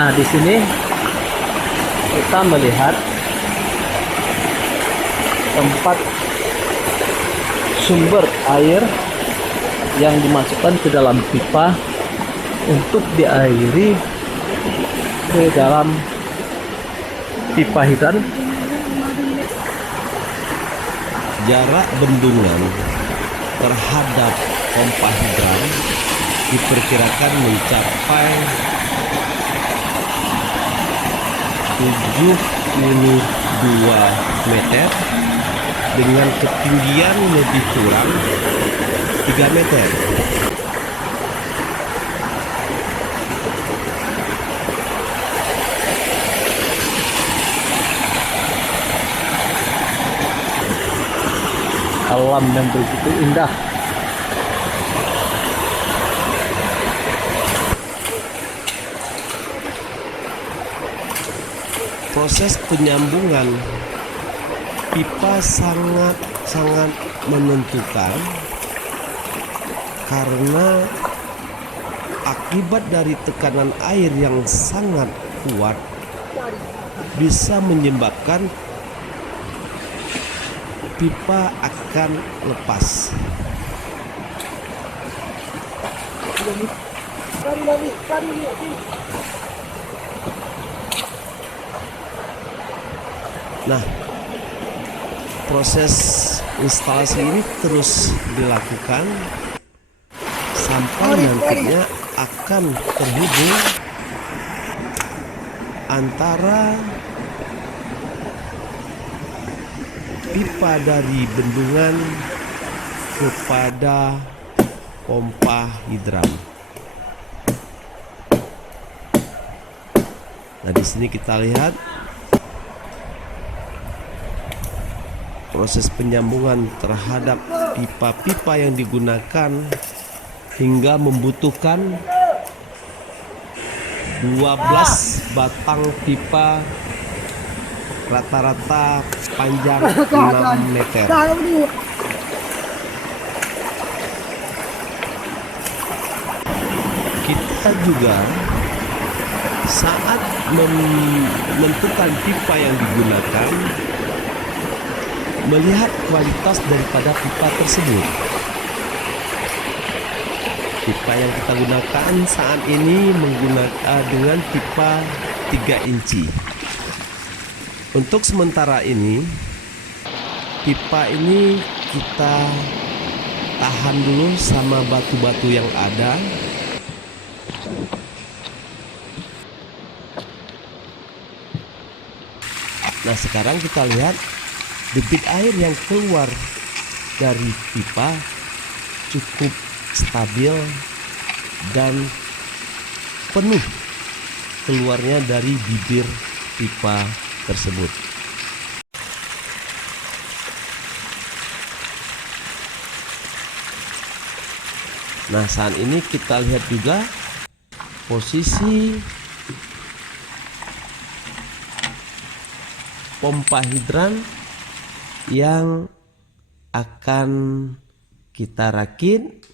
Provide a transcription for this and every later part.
Nah, di sini kita melihat tempat sumber air yang dimasukkan ke dalam pipa untuk diairi ke dalam pipa hidran. Jarak bendungan terhadap pompa hidran diperkirakan mencapai 72 meter dengan ketinggian lebih kurang 3 meter. Alam yang begitu indah. Proses penyambungan pipa sangat menentukan karena akibat dari tekanan air yang sangat kuat bisa menyebabkan pipa akan lepas. Nah, proses instalasi ini terus dilakukan sampai nantinya akan terhubung antara pipa dari bendungan kepada pompa hidran. Nah, di sini kita lihat proses penyambungan terhadap pipa-pipa yang digunakan hingga membutuhkan 12 batang pipa rata-rata panjang 6 meter. Kita juga saat menentukan pipa yang digunakan melihat kualitas daripada pipa tersebut. Pipa yang kita gunakan saat ini menggunakan dengan pipa 3 inci. Untuk sementara ini, pipa ini kita tahan dulu sama batu-batu yang ada. Nah, sekarang kita lihat debit air yang keluar dari pipa cukup stabil dan penuh keluarnya dari bibir pipa tersebut. Nah, saat ini kita lihat juga posisi pompa hidran yang akan kita rakit.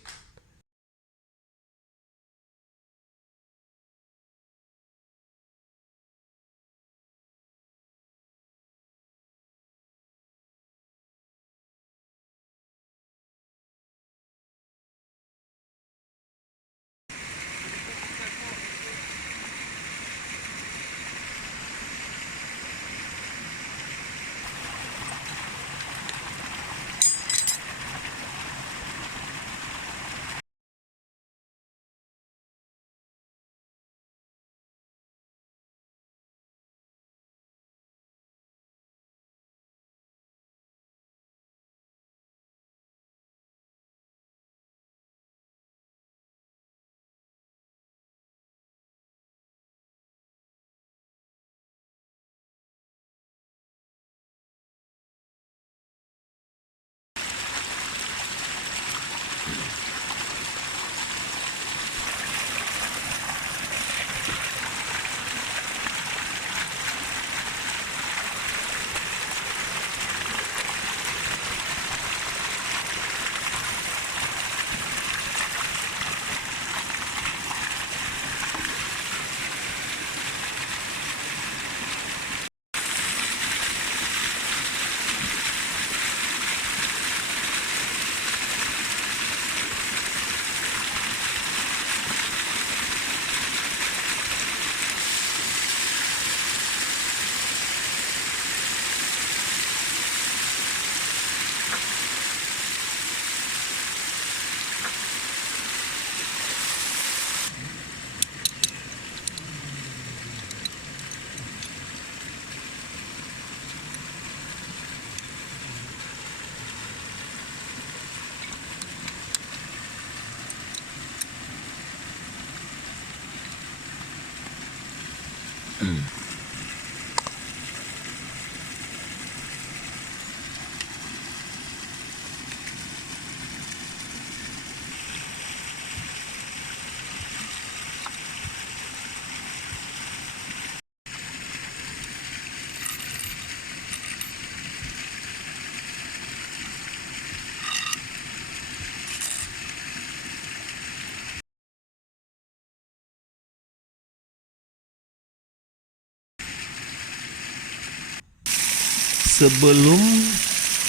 Sebelum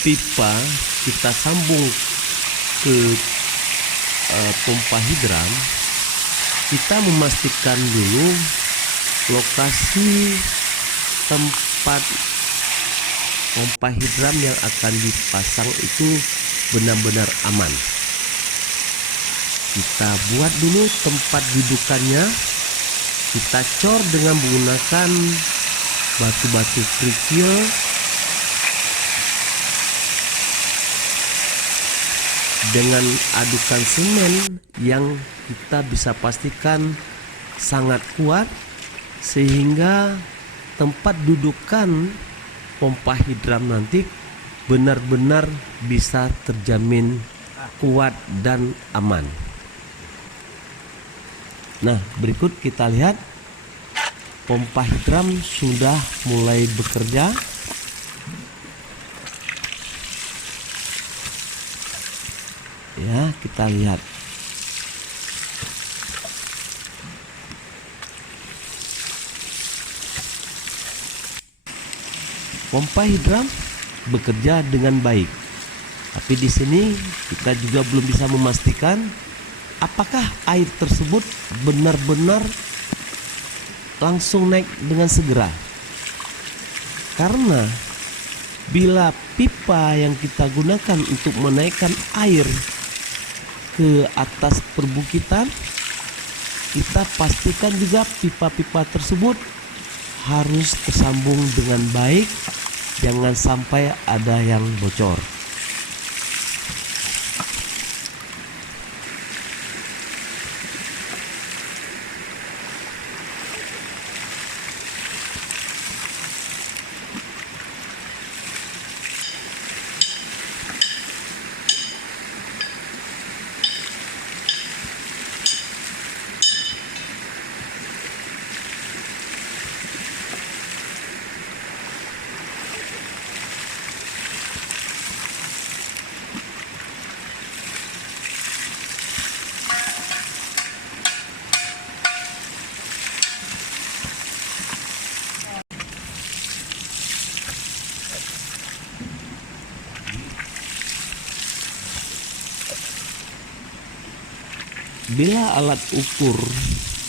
pipa kita sambung ke pompa hidran, kita memastikan dulu lokasi tempat pompa hidran yang akan dipasang itu benar-benar aman. Kita buat dulu tempat dudukannya, kita cor dengan menggunakan batu-batu kerikil dengan adukan semen yang kita bisa pastikan sangat kuat, sehingga tempat dudukan pompa hidran nanti benar-benar bisa terjamin kuat dan aman. Nah, berikut kita lihat pompa hidran sudah mulai bekerja. Ya, kita lihat. Pompa hidran bekerja dengan baik. Tapi di sini kita juga belum bisa memastikan apakah air tersebut benar-benar langsung naik dengan segera. Karena bila pipa yang kita gunakan untuk menaikkan air ke atas perbukitan, kita pastikan juga pipa-pipa tersebut harus tersambung dengan baik, jangan sampai ada yang bocor. Bila alat ukur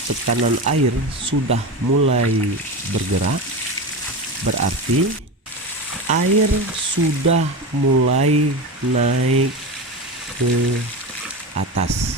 tekanan air sudah mulai bergerak, berarti air sudah mulai naik ke atas.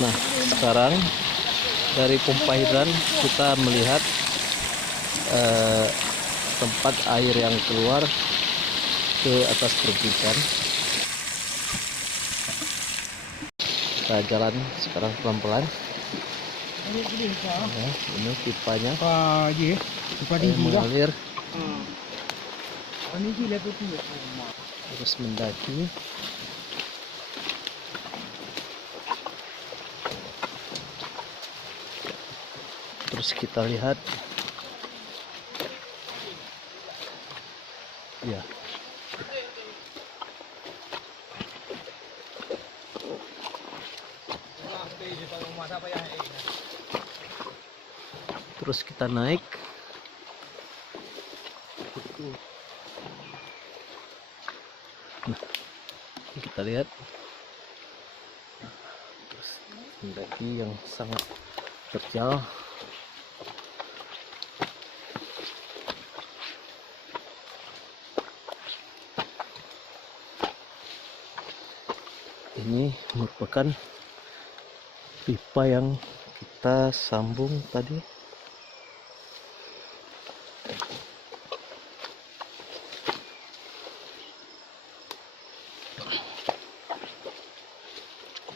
Nah, sekarang dari pompa hidran kita melihat tempat air yang keluar ke atas permukaan. Kita jalan sekarang pelan-pelan. Nah, ini pipanya mengalir terus mendaki. Terus kita lihat, ya, terus kita naik. Nah, kita lihat terus mendaki yang sangat terjal. Ini merupakan pipa yang kita sambung tadi.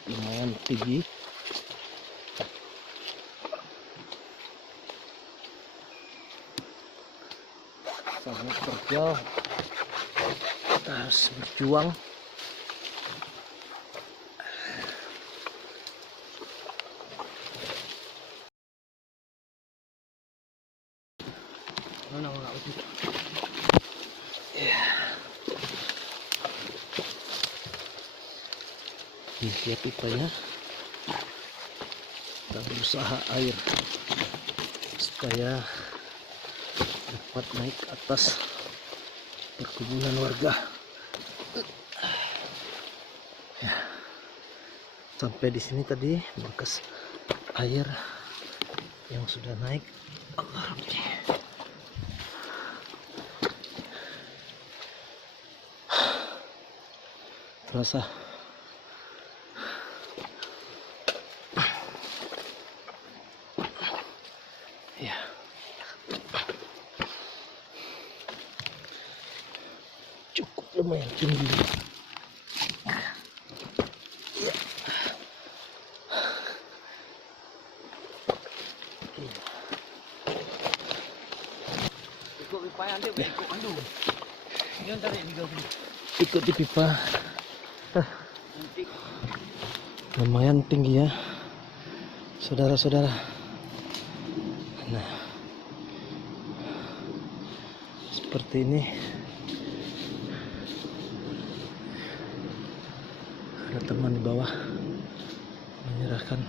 Lumayan tinggi. Sangat terjal. Kita harus berjuang. Ini dia pipanya. Kita berusaha air supaya dapat naik ke atas perkebunan warga. Ya. Sampai di sini tadi bekas air yang sudah naik. Terasa ya. Cukup lumayan tinggi. Ikut di pipa. Lumayan tinggi ya, saudara-saudara. Nah, seperti ini. Ada teman di bawah menyerahkan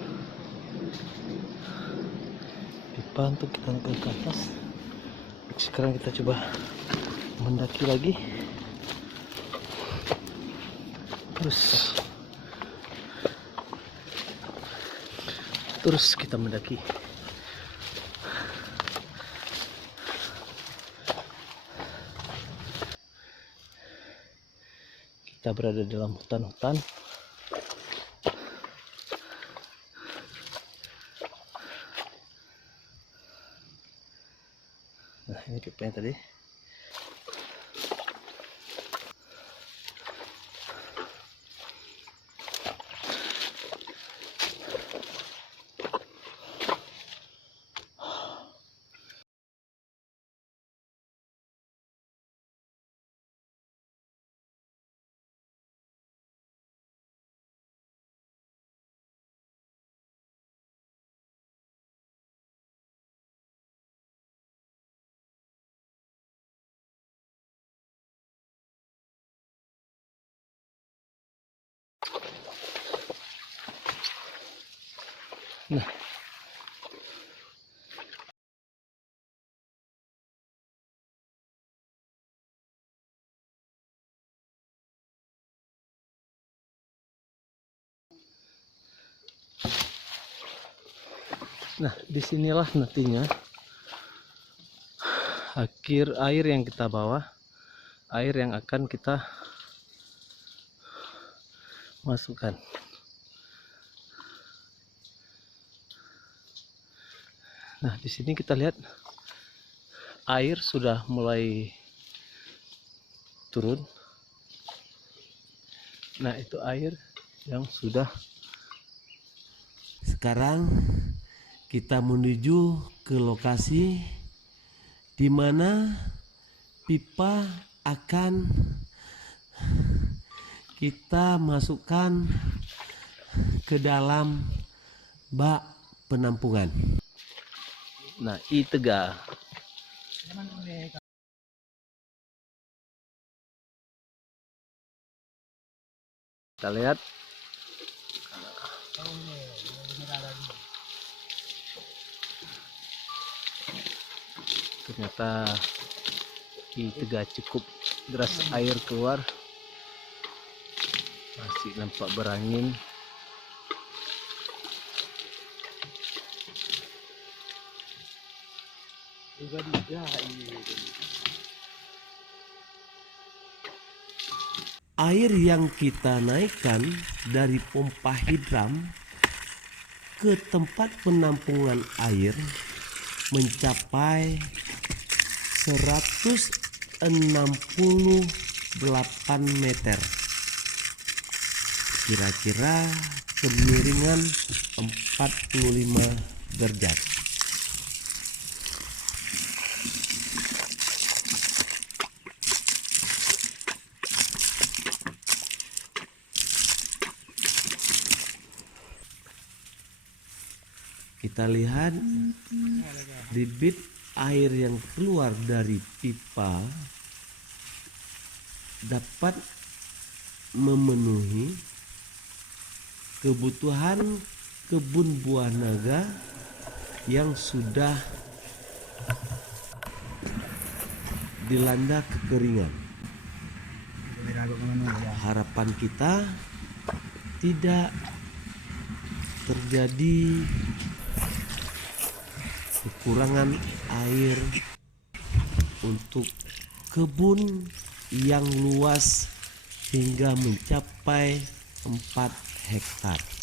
pipa untuk kita naik ke atas. Sekarang kita coba mendaki lagi. Terus kita mendaki. Kita berada dalam hutan-hutan. Nah, ini pipanya tadi. Nah, disinilah nantinya air yang kita bawa, air yang akan kita masukkan. Nah, di sini kita lihat air sudah mulai turun. Nah, itu air yang sudah. Sekarang kita menuju ke lokasi di mana pipa akan kita masukkan ke dalam bak penampungan. Nah, Itega. Kita lihat. Ternyata Itega cukup deras air keluar. Masih nampak berangin. Air yang kita naikkan dari pompa hidram ke tempat penampungan air mencapai 168 meter, kira-kira kemiringan 45 derajat. Kita lihat debit air yang keluar dari pipa dapat memenuhi kebutuhan kebun buah naga yang sudah dilanda kekeringan. Harapan kita tidak terjadi kekurangan air untuk kebun yang luas hingga mencapai 4 hektar.